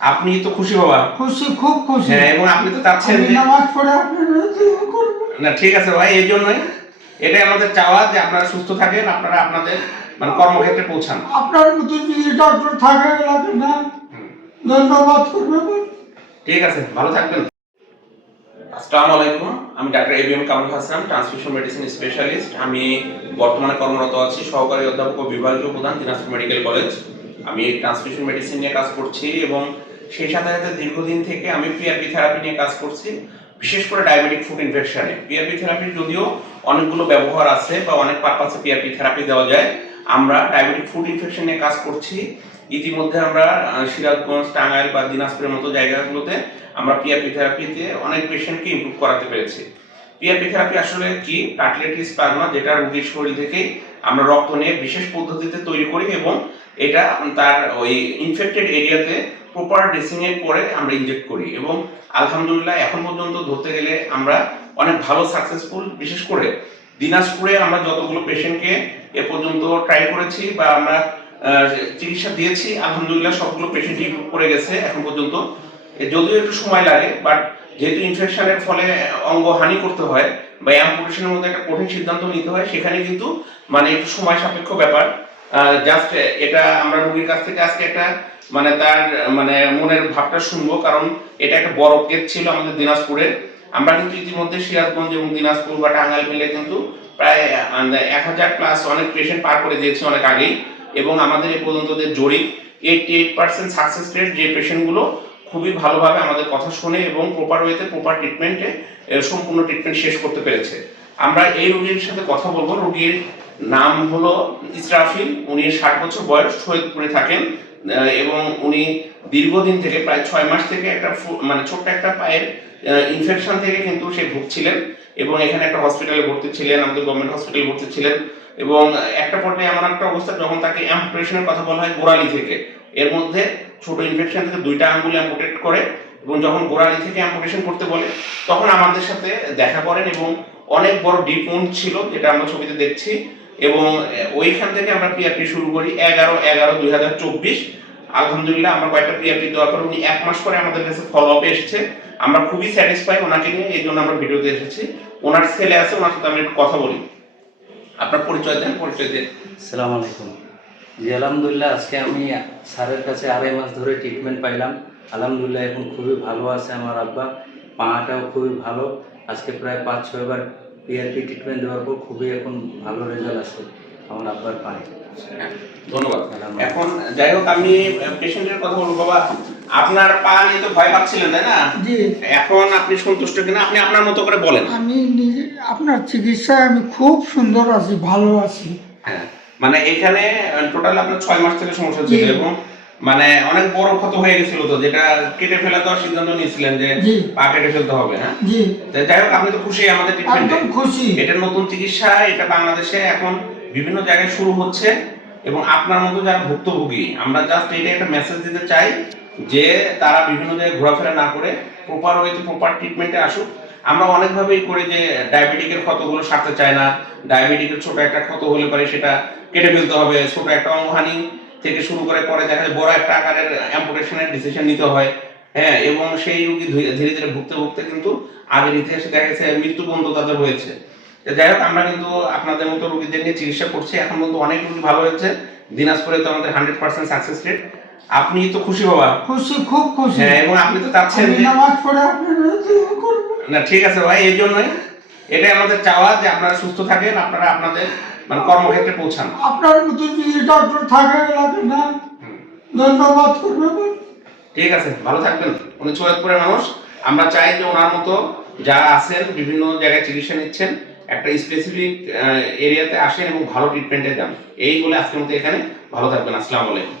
আপনি তো খুশি বাবা। খুশি খুব খুশি। হ্যাঁ এবং আপনি তো চাচ্ছেন যে নামাজ পড়ে করবেন। না ঠিক আছে ভাই এই জন্যই। এটাই আমাদের চাওয়া যে আপনারা সুস্থ থাকেন আপনারা আপনাদের মানে কর্মক্ষেত্রে পৌঁছান। আপনার মতো যদি ডক্টর থাকে লাগে না ধন্যবাদ করবেন ঠিক আছে ভালো থাকবেন। আসসালামু আলাইকুম আমি doctor A B M Kamrul Hasan transmission medicine specialist আমি বর্তমানে কর্মরত আছি সহকারী অধ্যাপক ও বিভাগীয় প্রধান দিনাজপুর মেডিকেল কলেজ। আমি ট্রান্সমিশন মেডিসিন নিয়ে কাজ করছি এবং সেই সাথে সাথে দীর্ঘদিন থেকে আমি পিআরপি থেরাপি নিয়ে কাজ করছি, বিশেষ করে ডায়াবেটিক ফুড ইনফেকশনে পিআরপি থেরাপির যদিও অনেকগুলো ব্যবহার আছে বা অনেক পারপাসে পিআরপি থেরাপি দেওয়া যায়, আমরা ডায়াবেটিক ফুড ইনফেকশন নিয়ে কাজ করছি। ইতিমধ্যে আমরা সিরাজগঞ্জ, টাঙ্গাইল বা দিনাজপুরের মতো জায়গাগুলোতে আমরা পিআরপি থেরাপিতে অনেক পেশেন্টকে ইমপ্রুভ করাতে পেরেছি। পিআরপি থেরাপি আসলে কি? কাটলেটিস প্লাজমা যেটা রোগীর শরীর থেকে আমরা রক্ত নিয়ে বিশেষ পদ্ধতিতে তৈরি করি এবং এটা তার ওই ইনফেক্টেড এরিয়াতে প্রপার ড্রেসিং এর পরে আমরা ইনজেক্ট করি এবং আলহামদুলিল্লাহ এখন পর্যন্ত ধরতে গেলে আমরা অনেক ভালো সাকসেসফুল বিশেষ করে দিনাজপুরে আমরা যতগুলো পেশেন্টকে এ পর্যন্ত ট্রাই করেছি বা আমরা চিকিৎসা দিয়েছি, আলহামদুলিল্লাহ সবগুলো পেশেন্ট ইমপ্রুভ করে গেছে এখন পর্যন্ত। যদিও একটু সময় লাগে বাট যেহেতু ইনফেকশনের ফলে অঙ্গ হানি করতে হয় বা অ্যাম্পুটেশনের মধ্যে একটা কঠিন সিদ্ধান্ত নিতে হয়, সেখানে কিন্তু মানে একটু সময় সাপেক্ষ ব্যাপার। জাস্ট এটা আমরা রোগীর কাছ থেকে আজকে একটা মানে তার মানে মনের ভাবটা শুনব, কারণ এটা একটা বড় কেস ছিল আমাদের দিনাজপুরে। আমরা কিন্তু ইতিমধ্যে সিরাজগঞ্জ এবং দিনাজপুর বা টাঙ্গাইল মিলে কিন্তু প্রায় এক হাজার প্লাস অনেক পেশেন্ট পার করে দিয়েছি অনেক আগেই, এবং আমাদের এ পর্যন্ত জরিপ eighty eight percent success rate যে পেশেন্টগুলো খুবই ভালোভাবে আমাদের কথা শুনে এবং প্রপার ওয়েতে প্রপার ট্রিটমেন্টে সম্পূর্ণ ট্রিটমেন্ট শেষ করতে পেরেছে। আমরা এই রোগীর সাথে কথা বলব। রোগীর নাম হলো ইসরাফিল। উনি ষাট বছর বয়স সৈয়দপুরে থাকেন এবং উনি দীর্ঘদিন থেকে প্রায় ছয় মাস থেকে একটা মানে ছোট্ট একটা পায়ের ইনফেকশন থেকে কিন্তু সে ভুগছিলেন এবং এখানে একটা হসপিটালে ভর্তি ছিলেন, আমাদের গভর্নমেন্ট হসপিটালে ভর্তি ছিলেন এবং একটা পর্যায়ে এমন একটা অবস্থা যখন তাকে অ্যাম্পুটেশনের কথা বলা হয় গোড়ালি থেকে। এর মধ্যে ছোট ইনফেকশন থেকে দুইটা আঙ্গুল অ্যাম্পুটেট করে এবং যখন গোড়ালি থেকে অ্যাম্পুটেশন করতে বলে, তখন আমাদের সাথে দেখা করেন এবং অনেক বড় ডিপ উন্ড ছিল, যেটা আমরা ছবিতে দেখছি। এবং ওইখান থেকে আমরা পিআরপি শুরু করি এগারো এগারো দুই হাজার চব্বিশ। আলহামদুলিল্লাহ, আমরা কয়েকটা পিআরপি দেওয়ার পর উনি এক মাস পরে আমাদের কাছে ফলো আপে এসেছে। আমরা খুবই স্যাটিসফাই ওনাকে নিয়ে, এই জন্য আমরা ভিডিওতে এসেছি। ওনার ছেলে আছে, ওনার সাথে আমরা একটু কথা বলি। আপনার পরিচয় দেন পরিচয় দেন সালাম আলাইকুম। জি, আলহামদুলিল্লাহ, আজকে আমি স্যারের কাছে আড়াই মাস ধরে ট্রিটমেন্ট পাইলাম। আলহামদুলিল্লাহ, এখন খুবই ভালো আছে আমার আব্বা। পাটাও খুবই ভালো। আজকে প্রায় পাঁচ ছয় ছয়বার পিআরপি ট্রিটমেন্ট দেওয়ার পর খুবই এখন ভালো রেজাল্ট আছে আমার আব্বার পায়ে। ধন্যবাদ। এখন যাই হোক আমি পেশেন্টের কথা বলব বাবা। আপনার পা নিয়ে তো ভয় পাচ্ছিলেন তাই না? জি। এখন আপনি সন্তুষ্ট কিনা? আপনি আপনার মতো করে বলেন। আমি নিজে আপনার চিকিৎসায় আমি খুব সুন্দর আছি ভালো আছি। হ্যাঁ। মানে এখানে টোটাল আপনার ছয় মাস থেকে সমস্যা ছিল এবং মানে অনেক বড় ক্ষত হয়ে গেছিল তো যেটা কেটে ফেলা দেওয়ার সিদ্ধান্ত নিয়েছিলেন যে। পা কেটে ফেলতে হবে হ্যাঁ জি। তো যাই হোক আপনি তো খুশি আমাদের ট্রিটমেন্টে একদম খুশি। এটা নতুন চিকিৎসা এটা বাংলাদেশে এখন বিভিন্ন জায়গায় শুরু হচ্ছে এবং আপনার মতো যারা ভুক্তভোগী আমরা জাস্ট এটা একটা মেসেজ দিতে চাই যে তারা বিভিন্ন জায়গায় ঘোরাফেরা না করে প্রপার ওয়েতে প্রপার ট্রিটমেন্টে আসুক। আমরা অনেকভাবেই করি যে ডায়াবেটিকের ক্ষতগুলো সারতে চায় না। ডায়াবেটিকের ছোট একটা ক্ষত হলে পরে সেটা কেটে ফেলতে হবে ছোট একটা অঙ্গহানি থেকে শুরু করে পরে দেখা যায় বড় একটা আকারের অ্যাম্পুটেশনের ডিসিশন নিতে হয়। হ্যাঁ এবং সেই রোগী ধীরে ধীরে ভুগতে ভুগতে কিন্তু আগের ইতিহাসে দেখা গেছে মৃত্যু পর্যন্ত তাদের হয়েছে। যাই হোক আমরা কিন্তু আপনাদের মতো রোগীদের নিয়ে চিকিৎসা করছি। এখন পর্যন্ত অনেক রোগী ভালো হয়েছে। দিনাজপুরে তো আমাদের হান্ড্রেড পার্সেন্ট সাকসেস রেট আপনি তো খুশি বাবা। খুশি খুব খুশি। হ্যাঁ এবং আপনি তো চাচ্ছেন যে নামাজ পড়ে আপনারা না ঠিক আছে ভাই এই জন্যই। এটাই আমাদের চাওয়া যে আপনারা সুস্থ থাকেন আপনারা আপনাদের মানে কর্মক্ষেত্রে পৌঁছান। আপনার মতো যদি ডক্টর থাকে লাগে না? ধন্যবাদ করবেন ঠিক আছে ভালো থাকবেন। উনি সৈয়দপুরের মানুষ। আমরা চাই যে ওনার মতো যারা আছেন বিভিন্ন জায়গায় চিকিৎসা নিচ্ছেন একটা স্পেসিফিক এরিয়াতে আসেন এবং ভালো ট্রিটমেন্টে যান। এই বলে আজকের মতো এখানে। ভালো থাকবেন। আসসালামু আলাইকুম।